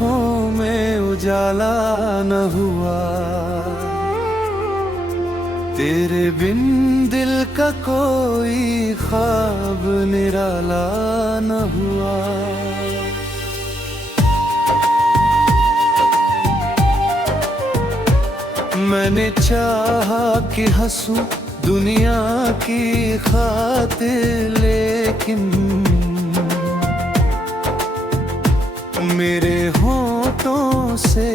आँखों में उजाला न हुआ, तेरे बिन दिल का कोई ख्वाब निराला न हुआ। मैंने चाहा कि हंसूं दुनिया की खातिर, लेकिन मेरे होठों से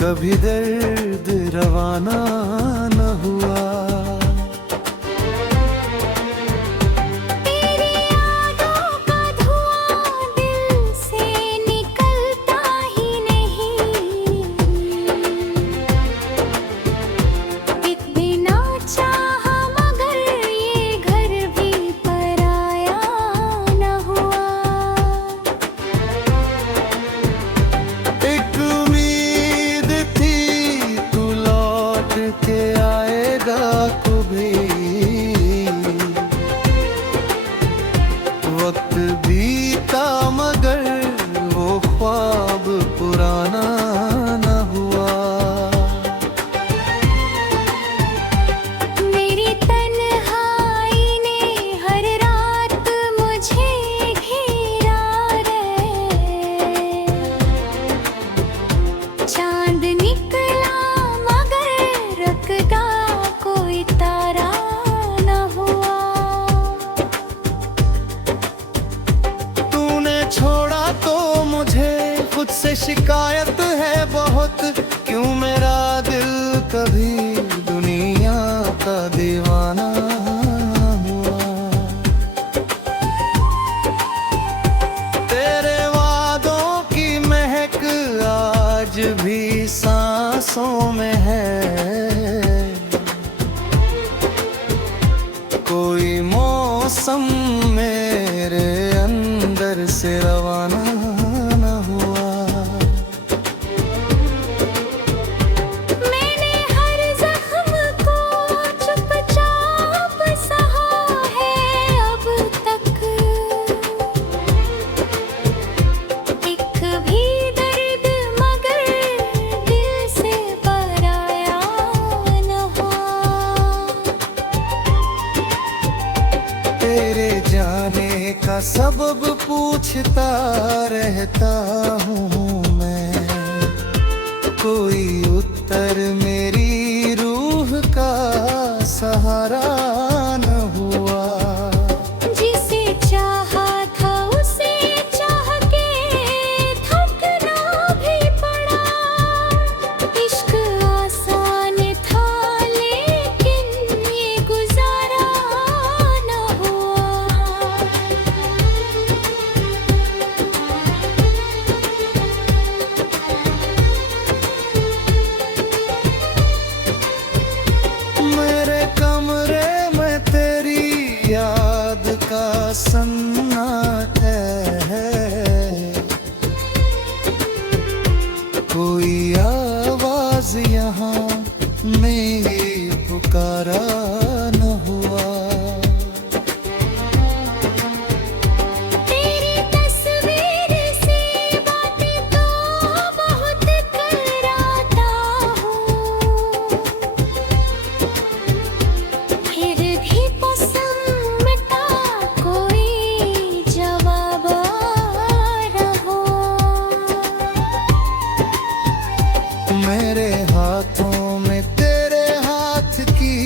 कभी दर्द रवाना न हुआ। तेरी यादों का धुआं दिल से निकलता ही नहीं, एक बिना चाहा मगर ये घर भी पराया न हुआ। एक उम्मीद थी तू लौट के आएगा कभी, वक्त बीता मगर वो ख्वाब पुराना न हुआ। मेरी तन्हाई ने हर रात मुझे घेरा रे, चांद निकला मगर रखता कोई तारा न हुआ। तूने छोड़ा तो मुझे खुद से शिकायत है बहुत, क्यों मेरा दिल कभी दुनिया का दीवाना हुआ। तेरे वादों की महक आज भी सांसों में है, कोई मौसम मेरे अंदर से रवाना न हुआ। मैंने हर जख्म को चुपचाप सहा है अब तक, एक भी दर्द मगर दिल से पराया न हुआ। तेरे जाने का सबब पूछता रहता हूँ मैं, कोई उत्तर मेरी रूह का सहारा न हुआ। जिसे चाहा था उसे चाह के थकना भी पड़ा, इश्क आसान था लेकिन ये गुजारा न हुआ। मेरे कमरे में तेरी याद का सन्नाटा है, कोई आवाज यहाँ मेरी पुकारा न हुआ। तेरी तस्वीर से बातें तो बहुत कराता हूँ, फिर भी पसंद मिटा कोई जवाब न हो। मेरे हाथों में तेरे हाथ की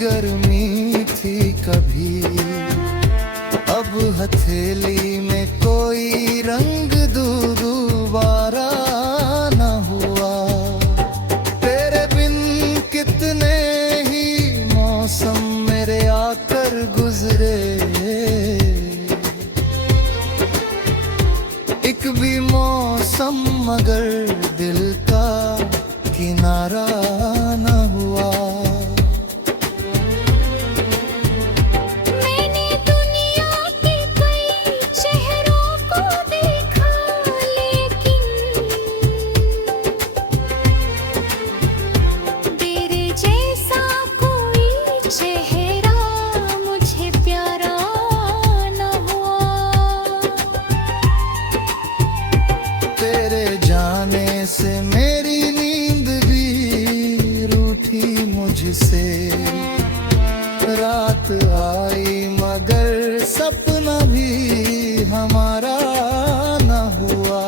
गर्मी थी कभी, अब हथेली में कोई रंग दोबारा न हुआ। तेरे बिन कितने ही मौसम मेरे आकर गुजरे, एक भी मौसम मगर दिल का किनारा न हुआ। मैंने दुनिया के कई चेहरों को देखा, लेकिन तेरे जैसा कोई चेहरा मुझे प्यारा न हुआ। तेरे जान अगर सपना भी हमारा न हुआ।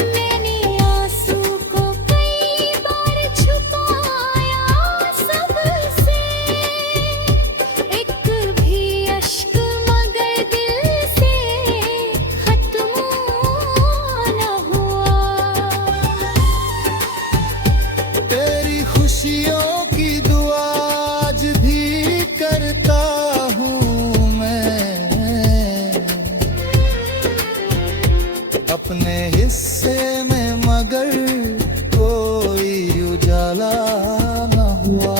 मैंने आंसू को कई बार छुपाया सबसे, एक भी अश्क मगर दिल से खत्म न हुआ। तेरी खुशियों की दुआ आज भी करता हूँ मैं, अपने हिस्से में मगर कोई उजाला न हुआ।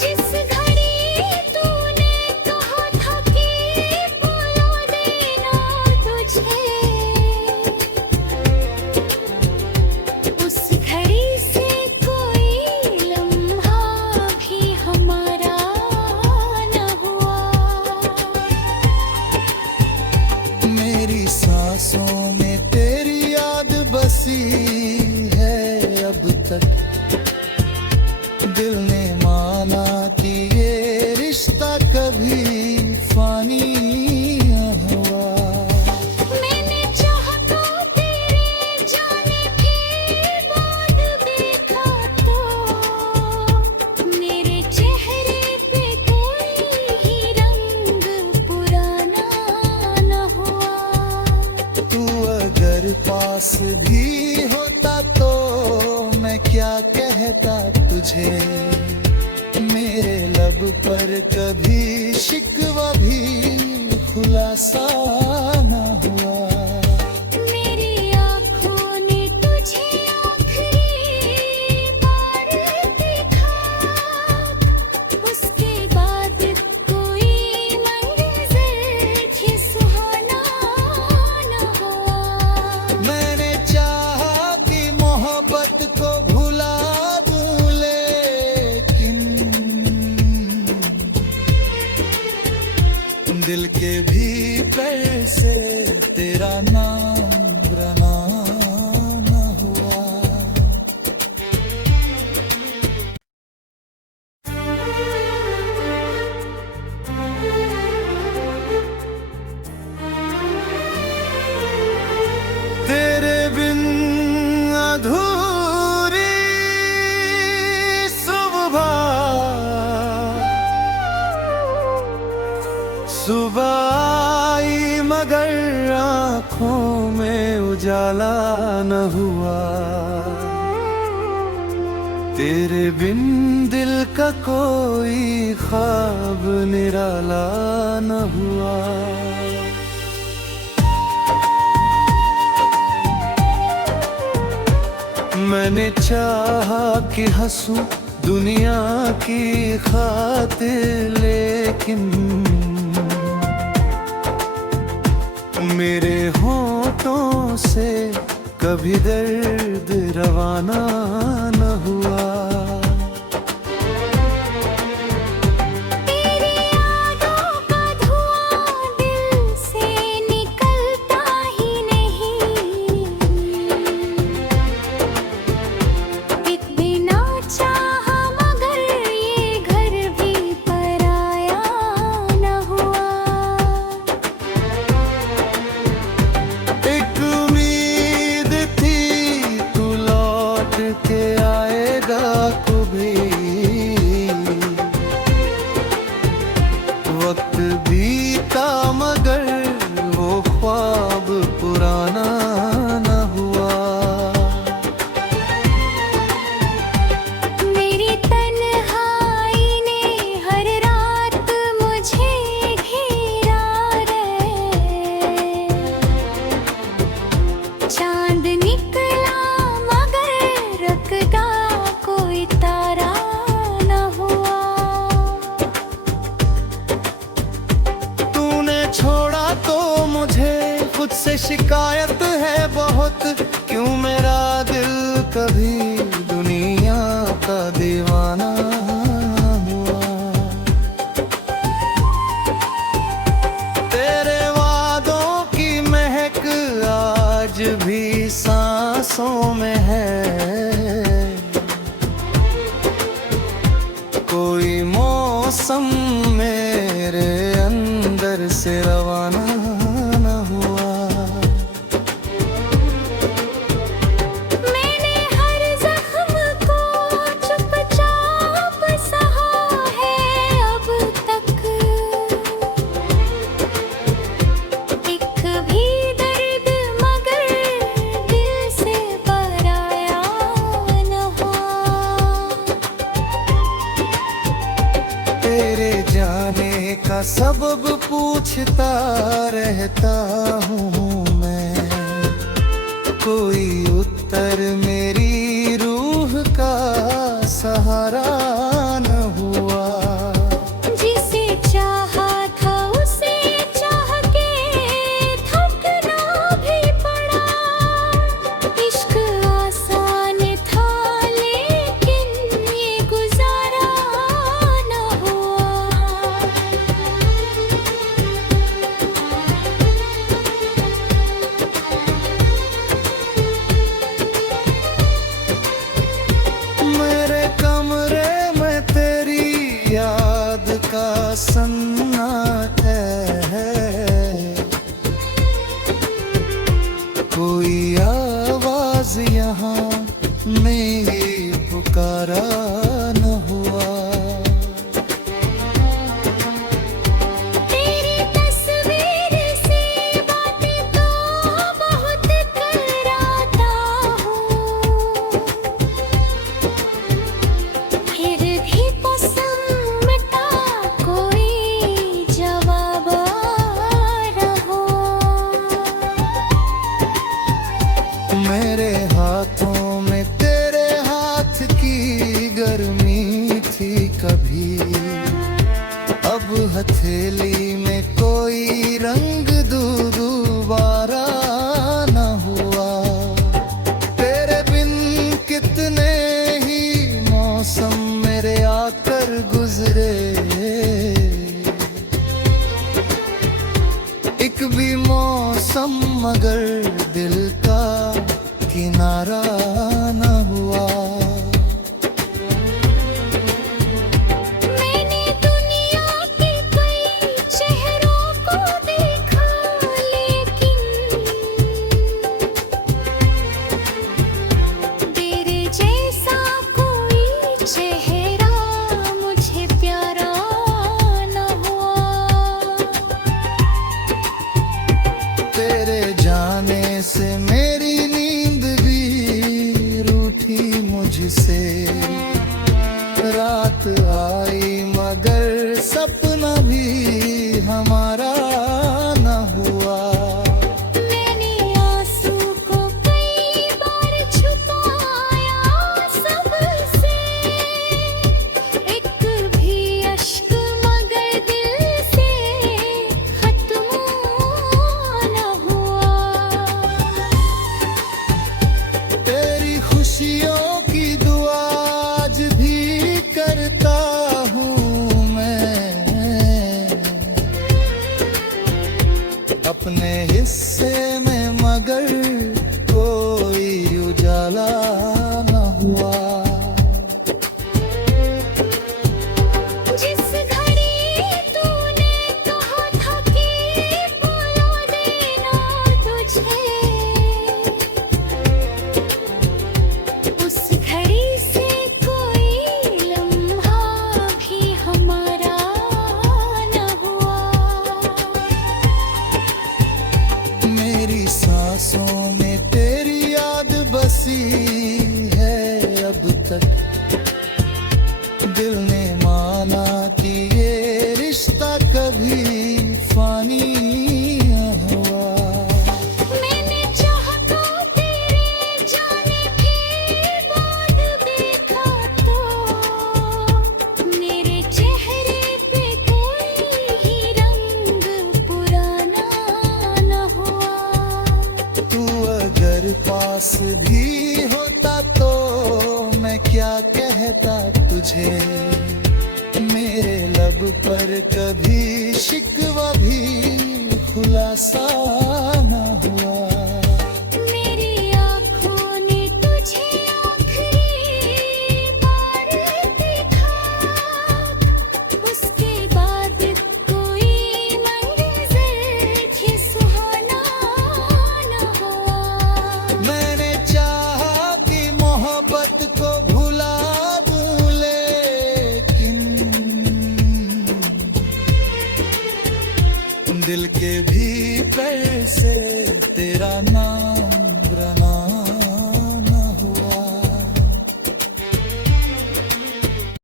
जिस घड़ी तूने कहा था कि बुला देना तुझे, उस घड़ी से कोई लम्हा भी हमारा न हुआ। मेरी सांसों में तेरी याद बसी है अब तक, दिल ने माना कि ये रिश्ता कभी फानी न हुआ। मैंने चाहा तो तेरे जाने के बाद देखा तो मेरे चेहरे पे कोई ही रंग पुराना न हुआ। तू अगर पास भी होता तो मैं क्या कहता तुझे, मेरे लब पर कभी शिकवा भी खुलासा न हुआ। मेरी आँखों ने तुझे आखिरी बार देखा, उसके बाद कोई मंज़र भी सुहाना न हुआ। मैंने चाहा कि मोहब्बत को भुला दूं, लेकिन दिल के भीतर से तेरा नाम रना न हुआ। तेरे बिन अधूरी सुबह, सुबह आई मगर आँखों में उजाला न हुआ। तेरे बिन दिल का कोई ख्वाब निराला न हुआ। मैंने चाहा कि हंसूं दुनिया की खातिर, लेकिन मेरे होठों से कभी दर्द रवाना न हुआ। तेरी यादों का धुआं दिल से निकलता ही नहीं, एक बिना चाहा मगर ये घर भी पराया न हुआ। एक उम्मीद थी तू लौट के आएगा कभी, वक्त बीता मगर वो ख्वाब पुराना न हुआ। मेरी तन्हाई ने हर रात मुझे घेरा रे, चांद निकला मगर रखता कोई तारा न हुआ। तूने छोड़ा तो मुझे खुद से शिकायत है बहुत, क्यों मेरा दिल कभी दुनिया का दीवाना हुआ। तेरे वादों की महक आज भी सांसों में है, कोई मौसम मेरे अंदर से रवाना न हुआ। मैंने हर जख्म को चुपचाप सहा है अब तक, एक भी दर्द मगर दिल से पराया न हुआ। तेरे जाने का सबब पूछता रहता हूँ मैं, कोई उत्तर मेरी रूह का सहारा न हुआ। जिसे चाहा था उसे चाह के थकना भी पड़ा, इश्क आसान था लेकिन ये गुजारा न हुआ। मेरे कमरे में तेरी याद का सन्नाटा है, कोई आवाज यहाँ मेरी पुकारा न हुआ। तेरी तस्वीर से बातें तो बहुत कराता हूँ, फिर भी पसंद मिटा कोई जवाब न हो। मेरे हाथों में तेरे हाथ की गर्मी थी कभी, अब हथेली में कोई रंग दोबारा न हुआ। तेरे बिन कितने ही मौसम मेरे आकर गुजरे, एक भी मौसम मगर दिल का किनारा न हुआ। मैंने दुनिया के कई चेहरों को देखा लेकिन तेरे जैसा कोई चेहरा मुझे प्यारा न हुआ। तेरे जाने से मेरी नींद भी रूठी मुझसे, रात आई मगर सपना भी हमारा न हुआ। मैंने आंसू को कई बार छुपाया सबसे, एक भी अश्क मगर दिल से खत्म न हुआ। तेरी खुशियों की दुआ आज भी करता हूँ मैं, अपने हिस्से में मगर कोई उजाला न हुआ। जिस घड़ी तूने कहा था कि बुला देना तुझे, उस घड़ी से कोई लम्हा भी हमारा न हुआ। मेरी सांसों में तेरी याद बसी है अब तक, दिल ने माना कि ये रिश्ता कभी फानी न हुआ। मैंने चाहा तो तेरे जाने के बाद देखा तो मेरे चेहरे पे कोई ही रंग पुराना न हुआ। तू अगर पास भी होता तो मैं क्या कहता तुझे, मेरे लब पर कभी शिकवा भी खुलासा न हुआ। मेरी आँखों ने तुझे आखिरी बार देखा दिल के भीतर से तेरा नाम